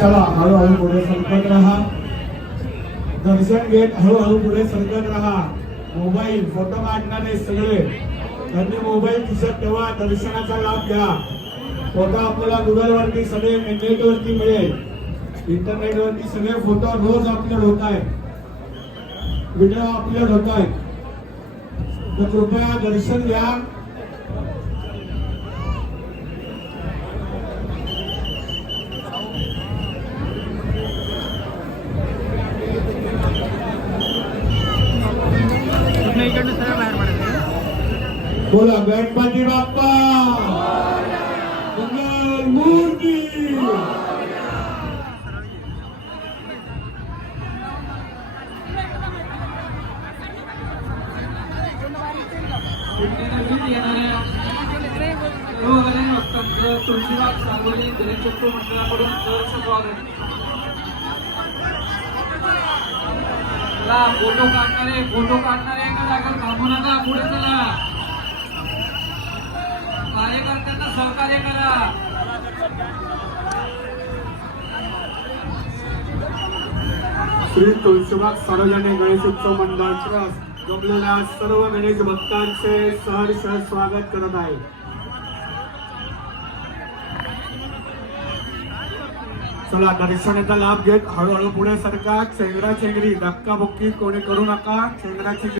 चला हळूहळू पुढे सरकत राहा. दर्शन घेत हळूहळू पुढे सरकत राहा. मोबाईल फोटो काढणारे सगळे. त्यांनी मोबाईल दिसत ठेवा दर्शनाचा लाभ घ्या. फोटो आपल्याला गुगल वरती सगळे नेट वरती मिळेल. इंटरनेट वरती सगळे फोटो रोज अपलोड होत आहेत. व्हिडिओ अपलोड होत आहेत. तर कृपया दर्शन घ्या. तुम्ही इकडनं सरळ बाहेर पडायचं बोला गणपती बाप्पा मंगल मूर्ती तुळशीबाग सार्वजनिक गणेशोत्सव मंडळाकडून सहर्ष स्वागत चला फोटो काढणारे फोटो काढणारे एका जागेवर थांबू नका पुढे चला. कार्यकर्त्यांना सहकार्य करा. श्री तुळशीबाग सार्वजनिक गणेशोत्सव मंडळाच्या जमलेल्या सर्व गणेश भक्तांचे सहर्ष स्वागत करत आहे. चला दर्शनाचा लाभ घेत हळूहळू पुढे सरका चेंगरा चेंगरी धक्काबुक्की कोणी करू नका चेंगरा